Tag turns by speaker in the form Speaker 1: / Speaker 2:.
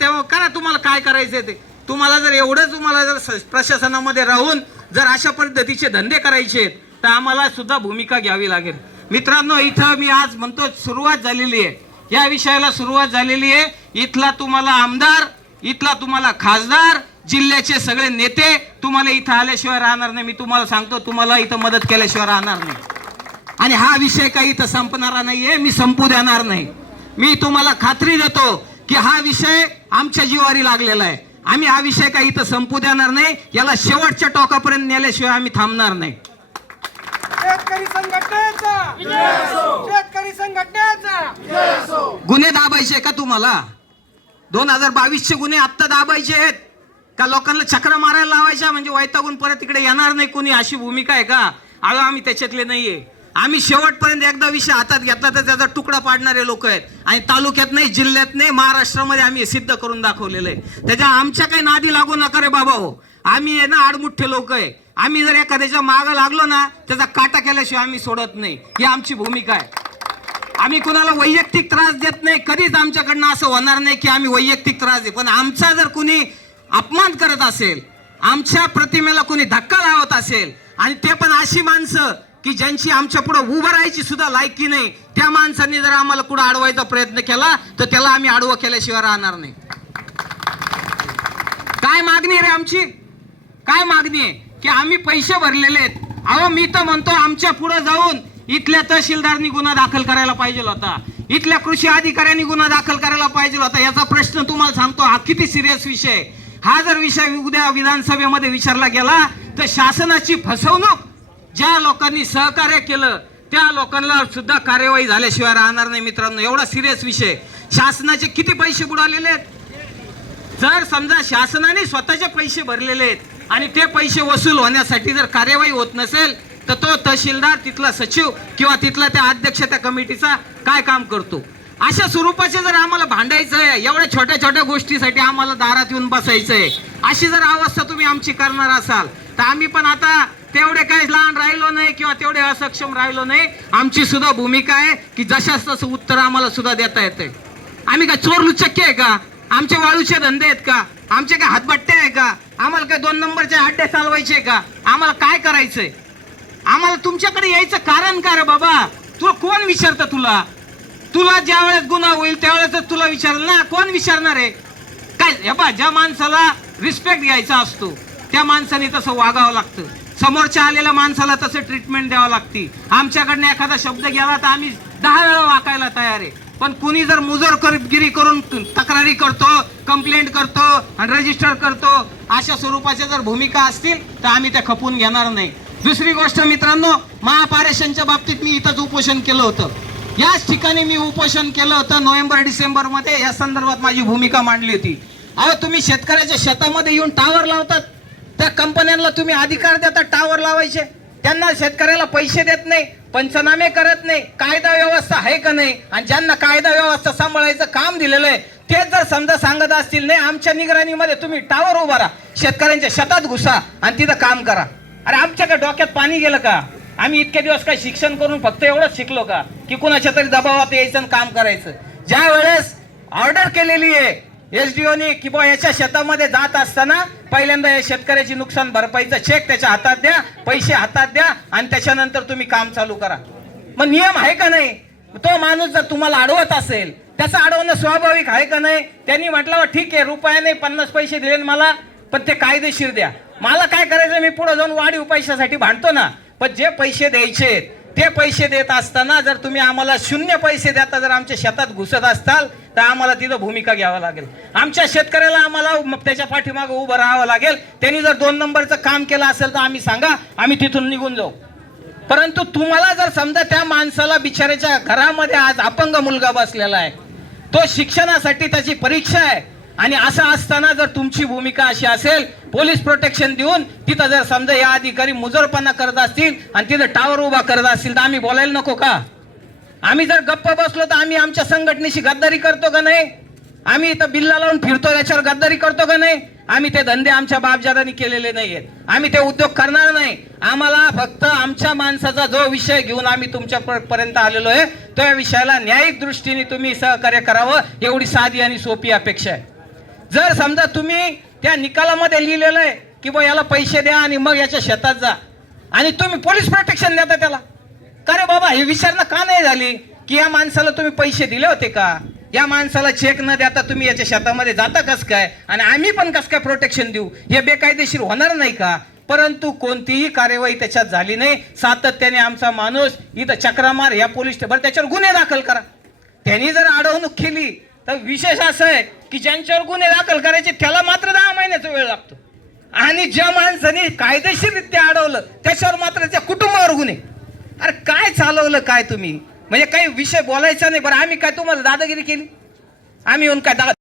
Speaker 1: तेव्हा करा तुम्हाला काय करायचं ते तुम्हाला जर एवढं तुम्हाला जर प्रशासनामध्ये राहून जर अशा पद्धतीचे धंदे करायचे आहेत तर आम्हाला सुद्धा भूमिका घ्यावी लागेल मित्रांनो इथं मी आज म्हणतो सुरुवात झालेली आहे या विषयाला सुरुवात झालेली आहे इथला तुम्हाला आमदार इथला तुम्हाला खासदार जिल्ह्याचे सगळे नेते तुम्हाला इथं आल्याशिवाय राहणार नाही मी तुम्हाला सांगतो तुम्हाला इथं मदत केल्याशिवाय राहणार नाही आणि हा विषय काही इथं संपणारा नाही मी संपू देणार नाही मी तुम्हाला खात्री देतो की हा विषय आमच्या जीवारी लागलेला आहे आम्ही हा विषय काही इथं संपू देणार नाही याला शेवटच्या टोकापर्यंत नेल्याशिवाय आम्ही थांबणार नाही शेतकरी शेतकरी संघटनेचा गुन्हे दाबायचे का तुम्हाला दोन हजार बावीसचे गुन्हे आत्ता दाबायचे आहेत का लोकांना चक्र मारायला लावायच्या म्हणजे वैतागून परत इकडे येणार नाही कोणी अशी भूमिका आहे का आलो आम्ही त्याच्यातले नाहीये आम्ही शेवटपर्यंत एकदा विषय हातात घेतला तर त्याचा तुकडा पाडणारे लोक आहेत आणि तालुक्यात नाही जिल्ह्यात नाही महाराष्ट्रामध्ये आम्ही सिद्ध करून दाखवलेलं आहे त्याच्या आमच्या काही नादी लागू नका रे बाबा हो आम्ही आहे ना आडमुठे लोक आहे आम्ही जर एखाद्याच्या मागं लागलो ना त्याचा काटा केल्याशिवाय आम्ही सोडत नाही ही आमची भूमिका आहे आम्ही कुणाला वैयक्तिक त्रास देत नाही कधीच आमच्याकडनं असं होणार नाही की आम्ही वैयक्तिक त्रास देऊ पण आमचा जर कोणी अपमान करत असेल आमच्या प्रतिमेला कोणी धक्का लावत असेल आणि ते पण अशी माणसं की ज्यांची आमच्या पुढे उभं राहायची सुद्धा लायकी नाही त्या माणसांनी जर आम्हाला कुठं अडवायचा प्रयत्न केला तर त्याला आम्ही आडवा केल्याशिवाय राहणार नाही काय मागणी आहे रे आमची काय मागणी आहे की आम्ही पैसे भरलेले आहेत अहो मी तर म्हणतो आमच्या पुढे जाऊन इथल्या तहसीलदारनी गुन्हा दाखल करायला पाहिजे होता इथल्या कृषी अधिकाऱ्यांनी गुन्हा दाखल करायला पाहिजे होता याचा प्रश्न तुम्हाला सांगतो हा किती सिरियस विषय हा जर विषय उद्या विधानसभेमध्ये विचारला गेला तर शासनाची फसवणूक ज्या लोकांनी सहकार्य केलं त्या लोकांना सुद्धा कार्यवाही झाल्याशिवाय राहणार नाही मित्रांनो एवढा सिरियस विषय शासनाचे किती पैसे बुडालेले आहेत जर समजा शासनाने स्वतःचे पैसे भरलेले आहेत आणि ते पैसे वसूल होण्यासाठी जर कार्यवाही होत नसेल तर तो तहसीलदार तिथला सचिव किंवा तिथला त्या अध्यक्ष त्या कमिटीचा काय काम करतो अशा स्वरूपाचे जर आम्हाला भांडायचं आहे एवढ्या छोट्या छोट्या गोष्टीसाठी आम्हाला दारात येऊन बसायचं आहे अशी जर अवस्था तुम्ही आमची करणार असाल तर आम्ही पण आता तेवढे काय लहान राहिलो नाही किंवा तेवढे असक्षम राहिलो नाही आमची सुद्धा भूमिका आहे की जशाच तसं उत्तर आम्हाला सुद्धा देता येते आम्ही काय चोर लुचक्के आहे का आमचे वाळूचे धंदे आहेत का आमचे काय हातबट्टे आहे का आम्हाला काय दोन नंबरचे हड्डे चालवायचे का आम्हाला काय करायचंय आम्हाला तुमच्याकडे यायचं कारण का रे बाबा तुला कोण विचारतं तुला तुला ज्या वेळेस गुन्हा होईल त्यावेळेस तुला विचारलं ना कोण विचारणार आहे काय हे बा ज्या माणसाला रिस्पेक्ट घ्यायचा असतो त्या माणसाने तसं वागावं लागतं समोरच्या आलेल्या माणसाला तसं ट्रीटमेंट द्यावं लागती आमच्याकडनं एखादा शब्द घ्यावा तर आम्ही दहा वेळा वाकायला तयार आहे पण कुणी जर मुजर करगिरी करून तक्रारी करतो कंप्लेंट करतो आणि रजिस्टर करतो अशा स्वरूपाच्या जर भूमिका असतील तर आम्ही त्या खपून घेणार नाही दुसरी गोष्ट मित्रांनो महापारेशनच्या बाबतीत मी इथंच उपोषण केलं होतं याच ठिकाणी मी उपोषण केलं होतं नोव्हेंबर डिसेंबरमध्ये या संदर्भात माझी भूमिका मांडली होती अहो तुम्ही शेतकऱ्याच्या शेतामध्ये येऊन टावर लावतात त्या कंपन्यांना तुम्ही अधिकार देता टावर लावायचे त्यांना शेतकऱ्याला पैसे देत नाही पंचनामे करत नाही कायदा व्यवस्था आहे का नाही आणि ज्यांना कायदा व्यवस्था सांभाळायचं काम दिलेलं आहे ते जर समजा सांगत असतील नाही आमच्या निगराणीमध्ये तुम्ही टावर उभारा शेतकऱ्यांच्या शेतात घुसा आणि तिथं काम करा अरे आमच्याकडे डोक्यात पाणी गेलं का आम्ही इतके दिवस काय शिक्षण करून फक्त एवढंच शिकलो का की कुणाच्या तरी दबावात यायचं काम करायचं ज्या वेळेस ऑर्डर केलेली आहे एसडीओनी किंवा याच्या शेतामध्ये जात असताना पहिल्यांदा या शेतकऱ्याची नुकसान भरपाईचा चेक त्याच्या हातात द्या पैसे हातात द्या आणि त्याच्यानंतर तुम्ही काम चालू करा मग नियम आहे का नाही तो माणूस जर तुम्हाला अडवत असेल त्याचं अडवणं स्वाभाविक आहे का नाही त्यांनी म्हटलं ठीक आहे रुपयाने पन्नास पैसे दिले मला पण ते कायदेशीर द्या मला काय करायचं मी पुढे जाऊन वाढीव पैशासाठी भांडतो ना पण जे पैसे द्यायचे ते पैसे देत असताना जर तुम्ही आम्हाला शून्य पैसे देता जर आमच्या शेतात घुसत असताल तर आम्हाला तिथं भूमिका घ्यावं लागेल आमच्या शेतकऱ्याला आम्हाला त्याच्या पाठीमागं उभं राहावं लागेल त्यांनी जर दोन नंबरचं काम केलं असेल तर आम्ही सांगा आम्ही तिथून निघून जाऊ परंतु तुम्हाला जर समजा त्या माणसाला बिचाऱ्याच्या घरामध्ये आज अपंग मुलगा बसलेला आहे तो शिक्षणासाठी त्याची परीक्षा आहे आणि असं असताना जर तुमची भूमिका अशी असेल पोलीस प्रोटेक्शन देऊन तिथं जर समजा या अधिकारी मुजरपणा करत असतील आणि तिथं टावर उभा करत असतील तर आम्ही बोलायला नको का आम्ही जर गप्प बसलो तर आम्ही आमच्या संघटनेशी गद्दारी करतो का नाही आम्ही इथं बिल्ला लावून फिरतो याच्यावर गद्दारी करतो का नाही आम्ही ते धंदे आमच्या बापजादानी केलेले नाही आहेत आम्ही ते उद्योग करणार नाही आम्हाला फक्त आमच्या माणसाचा जो विषय घेऊन आम्ही तुमच्या पर्यंत आलेलो आहे त्या विषयाला न्यायिक दृष्टीने तुम्ही सहकार्य करावं एवढी साधी आणि सोपी अपेक्षा आहे जर समजा तुम्ही त्या निकालामध्ये लिहिलेलं आहे की बा याला पैसे द्या आणि मग याच्या शेतात जा आणि तुम्ही पोलीस प्रोटेक्शन देता त्याला अरे बाबा हे विचारणं का नाही झाली की या माणसाला तुम्ही पैसे दिले होते का या माणसाला चेक न देता तुम्ही याच्या शेतामध्ये जाता कस काय आणि आम्ही पण कस काय प्रोटेक्शन देऊ हे बेकायदेशीर होणार नाही का परंतु कोणतीही कार्यवाही त्याच्यात झाली नाही सातत्याने आमचा माणूस इथं चक्रामार या पोलीस बरं त्याच्यावर गुन्हे दाखल करा त्यांनी जर अडवणूक केली तर विशेष असं आहे की ज्यांच्यावर गुन्हे दाखल करायचे त्याला मात्र दहा महिन्याचा वेळ लागतो आणि ज्या माणसाने कायदेशीररित्या अडवलं त्याच्यावर मात्र त्या कुटुंबावर गुन्हे अरे काय चालवलं काय तुम्ही म्हणजे काही विषय बोलायचा नाही बरं आम्ही काय तुम्हाला दादागिरी केली आम्ही येऊन काय दादा